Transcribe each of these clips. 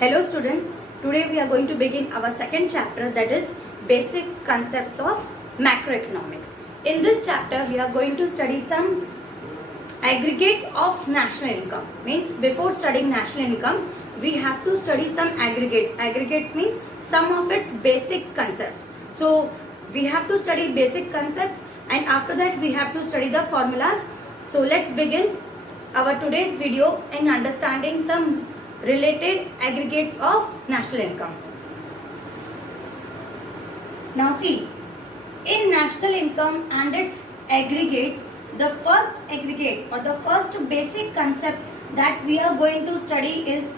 Hello students, today we are going to begin our second chapter, that is basic concepts of macroeconomics. In this chapter we are going to study some aggregates of national income. Means before studying national income we have to study some aggregates. Aggregates means some of its basic concepts. So we have to study basic concepts and after that we have to study the formulas. So let's begin our today's video in understanding some related aggregates of national income. Now see, in national income and its aggregates, the first aggregate or the first basic concept that we are going to study is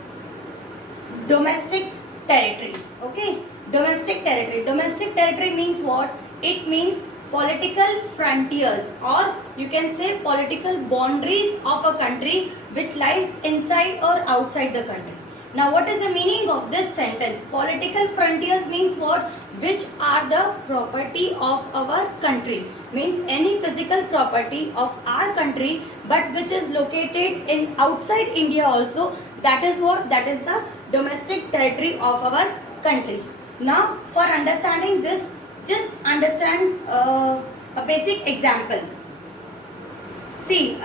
domestic territory. Okay, domestic territory. Domestic territory means what? It means political frontiers, or you can say political boundaries of a country which lies inside or outside the country. Now what is the meaning of this sentence? Political frontiers means what? Which are the property of our country. Means any physical property of our country but which is located in outside India also. That is what? That is the domestic territory of our country. Now for understanding this, just understand a basic example. See,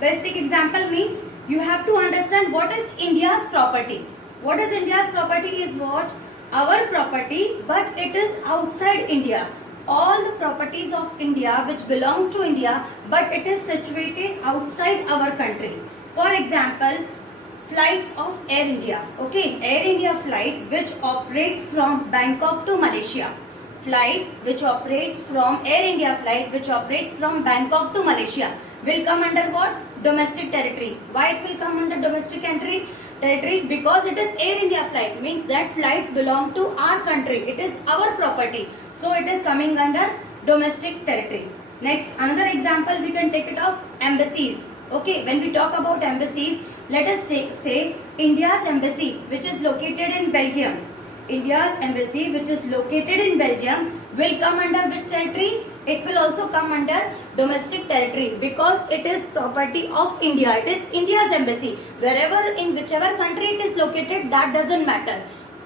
basic example means you have to understand what is India's property. What is India's property is what? Our property, but it is outside India. All the properties of India which belongs to India, but it is situated outside our country. For example, flights of Air India. Okay, Air India flight which operates from Bangkok to Malaysia. Flight which operates from Air India flight which operates from Bangkok to Malaysia will come under what? Domestic territory. Why it will come under domestic territory? Because it is Air India flight, means that flights belong to our country. It is our property. So it is coming under domestic territory. Next, another example we can take it of embassies. Okay, when we talk about embassies, let us say India's embassy which is located in Belgium. India's embassy which is located in Belgium will come under which territory? It will also come under domestic territory because it is property of India. It is India's embassy. Wherever, in whichever country it is located, that doesn't matter.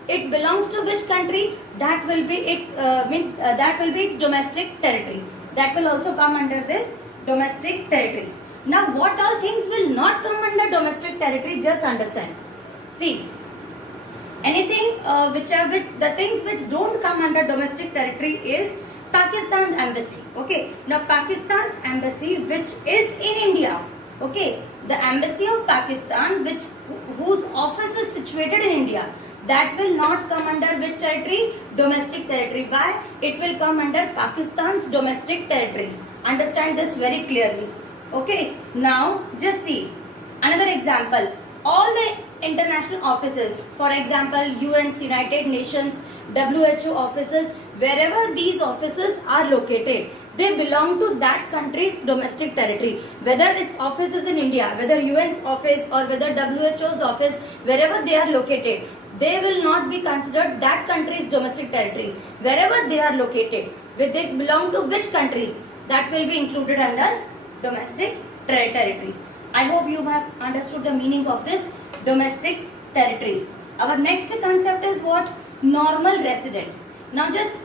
It belongs to which country? That will be its that will be its domestic territory. That will also come under this domestic territory. Now, what all things will not come under domestic territory? Just understand. See, anything the things which don't come under domestic territory is Pakistan's embassy. Okay, now Pakistan's embassy which is in India. Okay, the embassy of Pakistan whose office is situated in India, that will not come under which territory? Domestic territory. Why? It will come under Pakistan's domestic territory. Understand this very clearly. Okay, now just see another example. All the international offices, for example UN's, United Nations, WHO offices, wherever these offices are located, they belong to that country's domestic territory. Whether its office is in India, whether UN's office or whether WHO's office, wherever they are located, they will not be considered that country's domestic territory. Wherever they are located, they belong to which country, that will be included under domestic territory. I hope you have understood the meaning of this domestic territory. Our next concept is what? Normal resident. Now just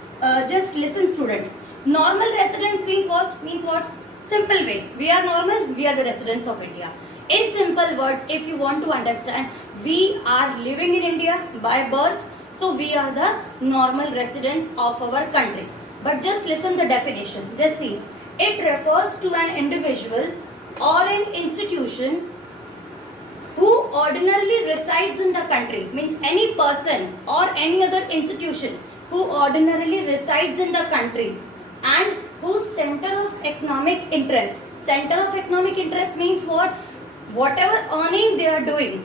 listen, student. Normal residents means what? Simple way. We are normal, we are the residents of India. In simple words, if you want to understand, we are living in India by birth, so we are the normal residents of our country. But just listen the definition. Just see. It refers to an individual or an institution who ordinarily resides in the country. Means any person or any other institution who ordinarily resides in the country and whose center of economic interest. Center of economic interest means what? Whatever earning they are doing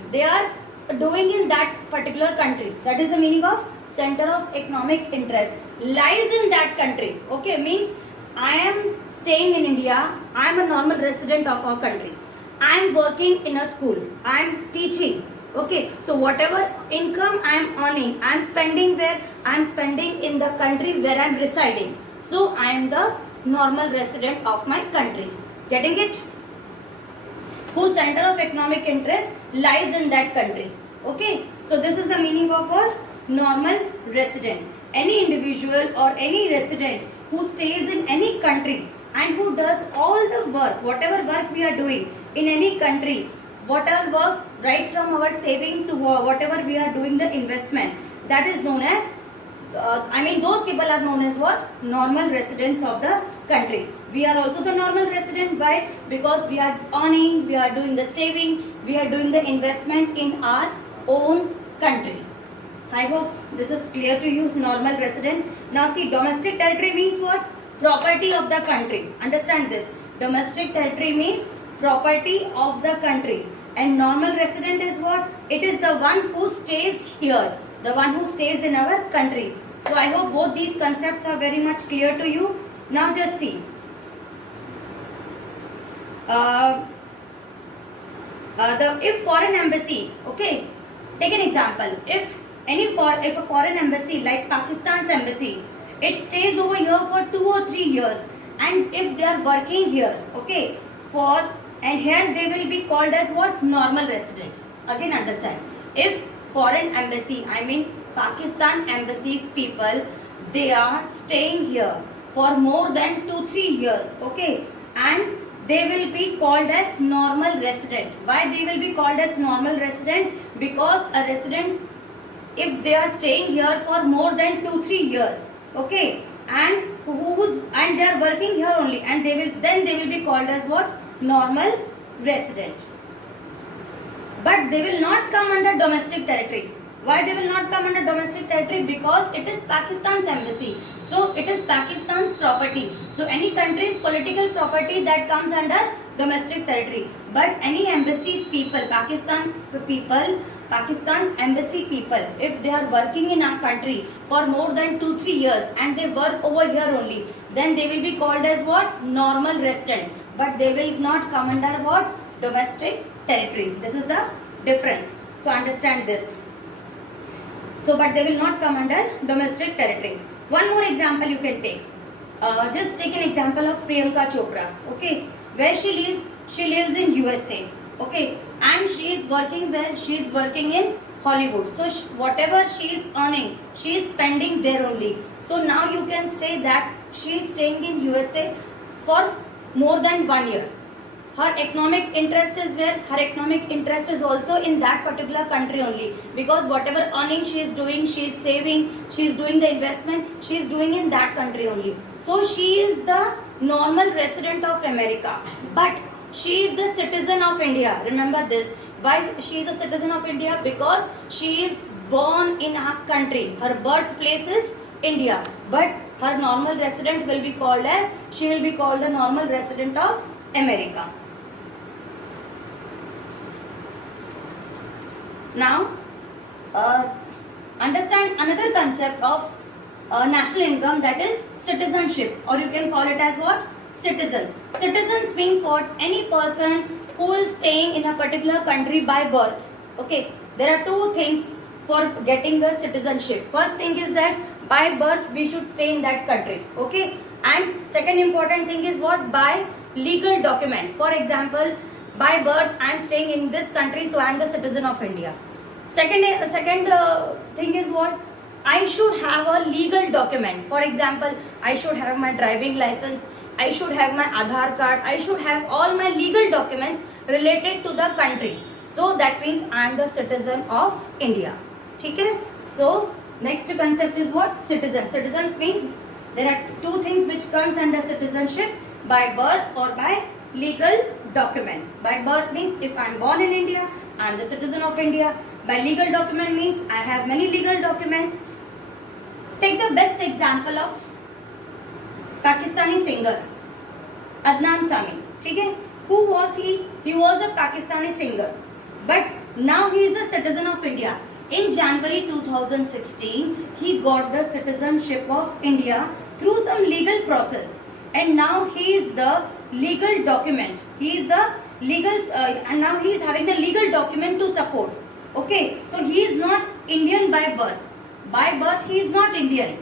in that particular country. That is the meaning of center of economic interest. Lies in that country. Okay, means I am staying in India, I am a normal resident of our country. I am working in a school, I am teaching. Okay, so whatever income I am earning, I am spending where? I am spending in the country where I am residing. So I am the normal resident of my country. Getting it? Whose center of economic interest lies in that country. Okay, so this is the meaning of our normal resident. Any individual or any resident who stays in any country and who does all the work, whatever work we are doing in any country, whatever work, right from our saving to whatever we are doing the investment, that is known as those people are known as what? Normal residents of the country. We are also the normal resident. Why? Because we are earning, we are doing the saving, we are doing the investment in our own country. I hope this is clear to you, normal resident. Now see, domestic territory means what? Property of the country. Understand this. Domestic territory means property of the country. And normal resident is what? It is the one who stays here, the one who stays in our country. So I hope both these concepts are very much clear to you. Now just see. If foreign embassy, okay, take an example. If a foreign embassy like Pakistan's embassy, it stays over here for 2 or 3 years, and if they are working here, okay, and here they will be called as what? Normal resident. Again understand. If foreign embassy, Pakistan embassy's people, they are staying here for more than 2-3 years, okay, and they will be called as normal resident. Why they will be called as normal resident? Because a resident, if they are staying here for more than 2-3 years, okay, and they are working here only, and they will be called as what? Normal resident. But they will not come under domestic territory. Why they will not come under domestic territory? Because it is Pakistan's embassy. So it is Pakistan's property. So any country's political property that comes under domestic territory. But any embassy's people, Pakistan's embassy people, if they are working in our country for more than 2-3 years and they work over here only, then they will be called as what? Normal resident. But they will not come under what? Domestic territory. This is the difference. So understand this. So, but they will not come under domestic territory. One more example you can take. Just take an example of Priyanka Chopra. Okay, where she lives in USA. Okay, and she is working where? She is working in Hollywood. So whatever she is earning, she is spending there only. So now you can say that she is staying in USA for more than 1 year. Her economic interest is where? Her economic interest is also in that particular country only. Because whatever earning she is doing, she is saving, she is doing the investment, she is doing in that country only. So she is the normal resident of America. But she is the citizen of India. Remember this. Why she is a citizen of India? Because she is born in our country. Her birthplace is India. But her normal resident will be called as, she will be called the normal resident of America. Now, understand another concept of national income, that is citizenship, or you can call it as what? Citizens. Citizens means what? Any person who is staying in a particular country by birth. Okay, there are two things for getting the citizenship. First thing is that by birth we should stay in that country. Okay, and second important thing is what? By legal document. For example, by birth I am staying in this country, so I am the citizen of India. Second thing is what? I should have a legal document. For example, I should have my driving license, I should have my Aadhaar card, I should have all my legal documents related to the country. So that means I am the citizen of India. Okay? So next concept is what? Citizen. Citizens means there are two things which comes under citizenship: by birth or by legal document. By birth means if I am born in India, I am the citizen of India. By legal document means I have many legal documents. Take the best example of Pakistani singer Adnan Sami. Okay? Who was he? He was a Pakistani singer, but now he is a citizen of India. In January 2016, he got the citizenship of India through some legal process, and now he is the legal document. He is the legal, and now he is having the legal document to support. Okay, so he is not Indian by birth. By birth, he is not Indian.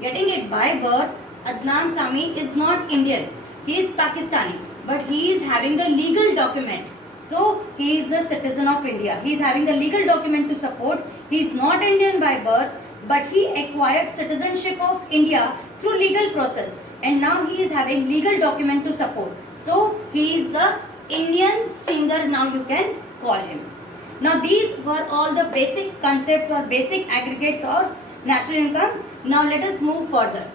Getting it? By birth, Adnan Sami is not Indian. He is Pakistani, but he is having the legal document. So he is a citizen of India. He is having the legal document to support. He is not Indian by birth, but he acquired citizenship of India through legal process, and now he is having legal document to support. So he is the Indian singer, now you can call him. Now these were all the basic concepts or basic aggregates of national income. Now let us move further.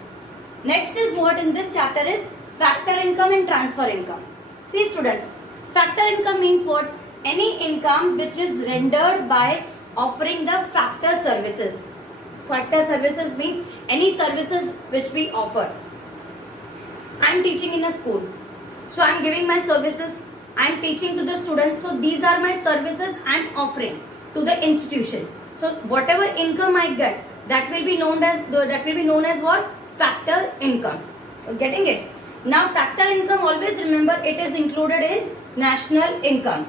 Next is what in this chapter is factor income and transfer income. See students, factor income means what? Any income which is rendered by offering the factor services. Factor services means any services which we offer. I am teaching in a school, so I am giving my services. I am teaching to the students, so these are my services I am offering to the institution. So whatever income I get, that will be known as what? Factor income. Getting it? Now factor income, always remember, it is included in national income.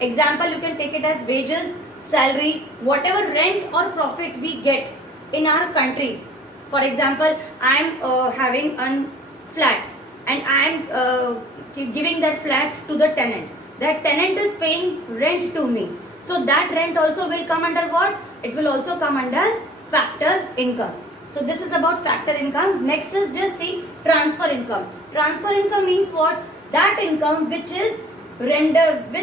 Example, you can take it as wages, salary, whatever rent or profit we get in our country. For example, I am having a flat and I am giving that flat to the tenant. That tenant is paying rent to me. So that rent also will come under what? It will also come under factor income. So this is about factor income. Next is just see transfer income. Transfer income means what? That income which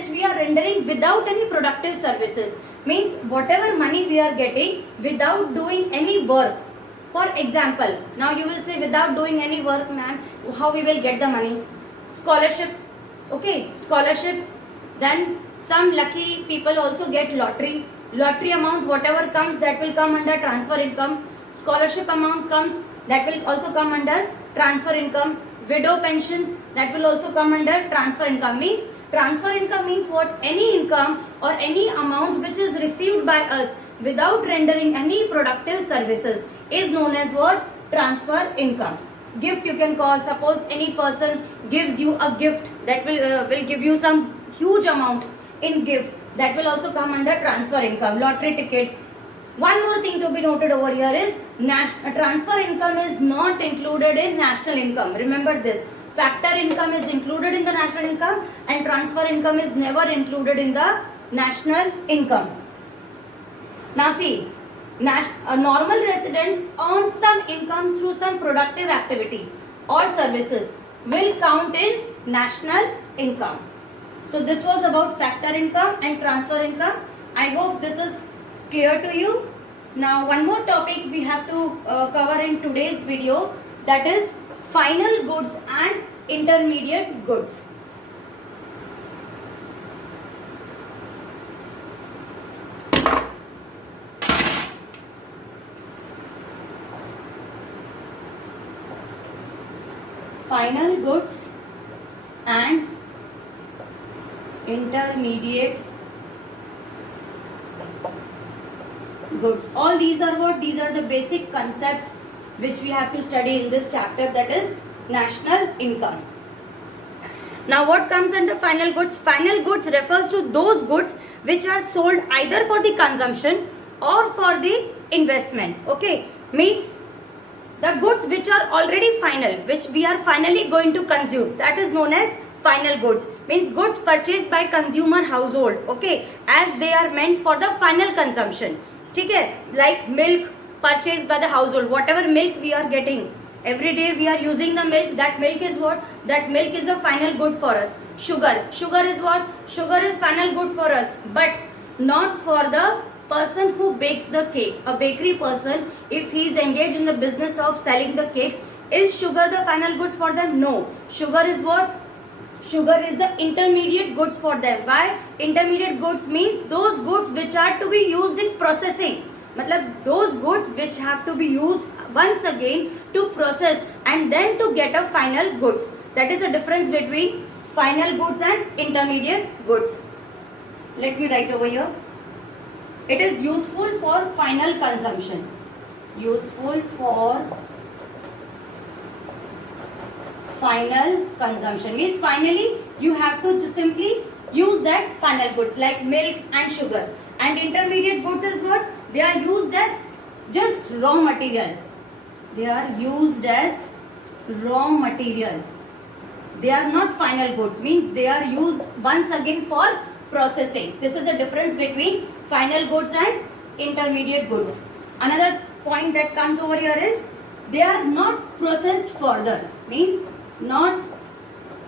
we are rendering without any productive services. Means whatever money we are getting without doing any work. For example, now you will say without doing any work, ma'am, how we will get the money? Scholarship. Okay, scholarship. Then some lucky people also get lottery. Lottery amount, whatever comes, that will come under transfer income. Scholarship amount comes, that will also come under transfer income. Widow pension, that will also come under transfer income. Means transfer income means what? Any income or any amount which is received by us without rendering any productive services is known as what? Transfer income. Gift you can call. Suppose any person gives you a gift, that will give you some huge amount in gift, that will also come under transfer income. Lottery ticket. One more thing to be noted over here is transfer income is not included in national income. Remember this. Factor income is included in the national income and transfer income is never included in the national income. Now see, normal residents earn some income through some productive activity or services will count in national income. So this was about factor income and transfer income. I hope this is clear to you. Now one more topic we have to cover in today's video, that is final goods and intermediate goods. Final goods and intermediate goods. All these are what? These are the basic concepts which we have to study in this chapter, that is national income. Now what comes under final goods? Final goods refers to those goods which are sold either for the consumption or for the investment. Okay, means the goods which are already final, which we are finally going to consume, that is known as final goods. Means goods purchased by consumer household, okay, as they are meant for the final consumption. ठीक है, like milk purchased by the household. Whatever milk we are getting every day, we are using the milk. That milk is what? That milk is a final good for us. Sugar is what? Sugar is final good for us, but not for the person who bakes the cake. A bakery person, if he is engaged in the business of selling the cakes, is sugar the final goods for them? No. Sugar is what? Sugar is the intermediate goods for them. Why? Intermediate goods means those goods which are to be used in processing. Matlab those goods which have to be used once again to process and then to get a final goods. That is the difference between final goods and intermediate goods. Let me write over here. It is useful for final consumption. Useful for final consumption means finally you have to just simply use that final goods like milk and sugar. And intermediate goods is what? They are used as just raw material. They are used as raw material. They are not final goods, means they are used once again for processing. This is the difference between final goods and intermediate goods. Another point that comes over here is they are not processed further. Means not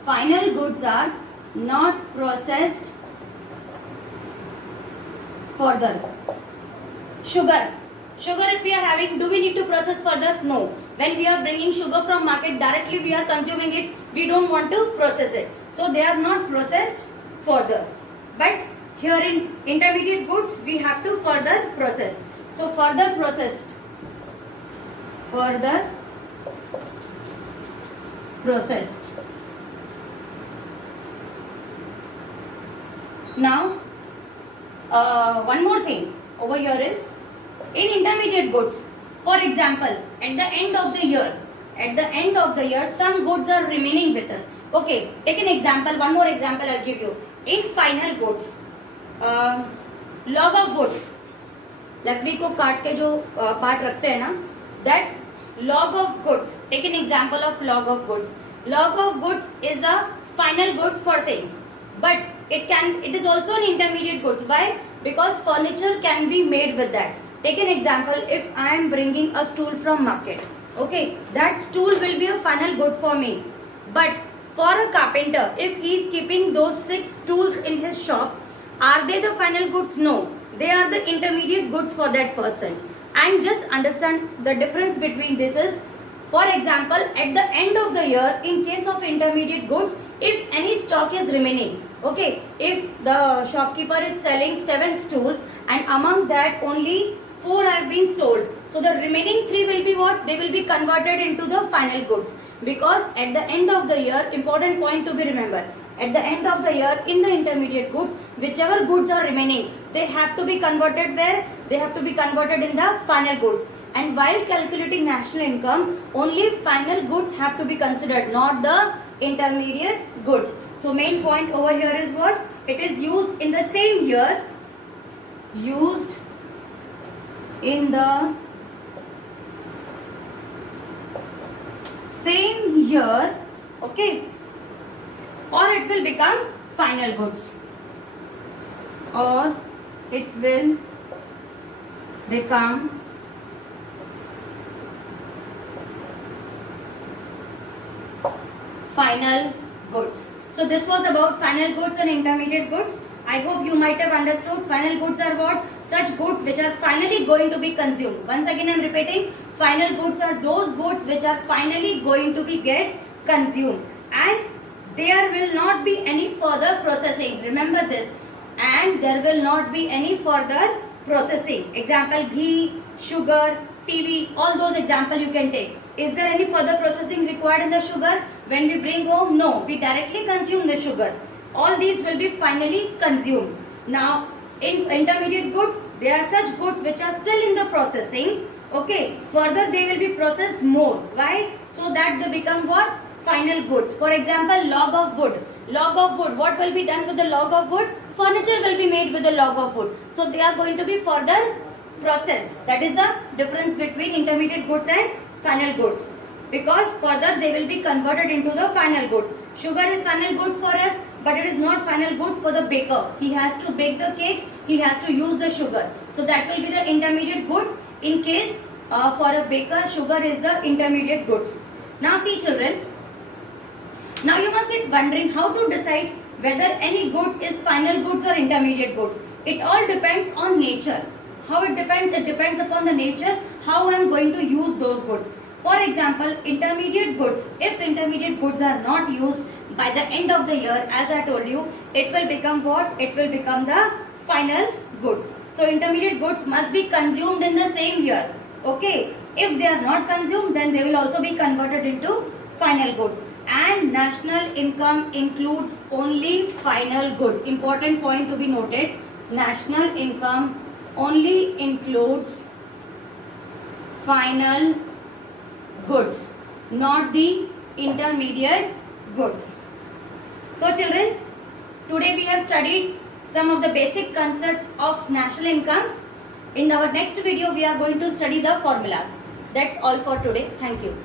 final goods are not processed further. Sugar. Sugar if we are having, do we need to process further? No. When we are bringing sugar from market, directly we are consuming it. We don't want to process it. So they are not processed further. But here in intermediate goods, we have to further process. So further processed. Further processed. Now, one more thing over here is in intermediate goods. For example, at the end of the year, some goods are remaining with us. Okay, take an example. One more example I'll give you. In final goods, log of goods. लकड़ी को काट के जो part रखते हैं ना, that log of goods. Take an example of log of goods. Log of goods is a final good for thing, but it is also an intermediate goods. Why? Because furniture can be made with that. Take an example, if I am bringing a stool from market, okay, that stool will be a final good for me. But for a carpenter, if he is keeping those 6 stools in his shop, are they the final goods? No, they are the intermediate goods for that person. And just understand the difference between this is, for example, at the end of the year, in case of intermediate goods, if any stock is remaining, okay, if the shopkeeper is selling 7 stools and among that only 4 have been sold, so the remaining 3 will be what? They will be converted into the final goods. Because at the end of the year, important point to be remembered, at the end of the year in the intermediate goods, whichever goods are remaining, they have to be converted where? They have to be converted in the final goods. And while calculating national income, only final goods have to be considered, not the intermediate goods. So main point over here is what? It is used in the same year, used in the same year, okay, or it will become final goods, or it will become final goods. So this was about final goods and intermediate goods. I hope you might have understood. Final goods are what? Such goods which are finally going to be consumed. Once again I am repeating, final goods are those goods which are finally going to be get consumed, and there will not be any further processing. Remember this. And there will not be any further processing. Example, ghee, sugar, TV, all those example you can take. Is there any further processing required in the sugar? When we bring home, no, we directly consume the sugar. All these will be finally consumed. Now, in intermediate goods, there are such goods which are still in the processing. Okay, further they will be processed more. Why? So that they become what? Final goods. For example, log of wood. Log of wood. What will be done with the log of wood? Furniture will be made with the log of wood. So they are going to be further processed. That is the difference between intermediate goods and final goods. Because further they will be converted into the final goods. Sugar is final good for us, but it is not final good for the baker. He has to bake the cake, he has to use the sugar. So that will be the intermediate goods. In case for a baker, sugar is the intermediate goods. Now see children, now you must be wondering how to decide whether any goods is final goods or intermediate goods. It all depends on nature. How it depends? It depends upon the nature, how I am going to use those goods. For example, intermediate goods, if intermediate goods are not used by the end of the year, as I told you, it will become what? It will become the final goods. So intermediate goods must be consumed in the same year. Okay, if they are not consumed, then they will also be converted into final goods. And national income includes only final goods. Important point to be noted, national income only includes final goods, not the intermediate goods. So children, today we have studied some of the basic concepts of national income. In our next video, we are going to study the formulas. That's all for today. Thank you.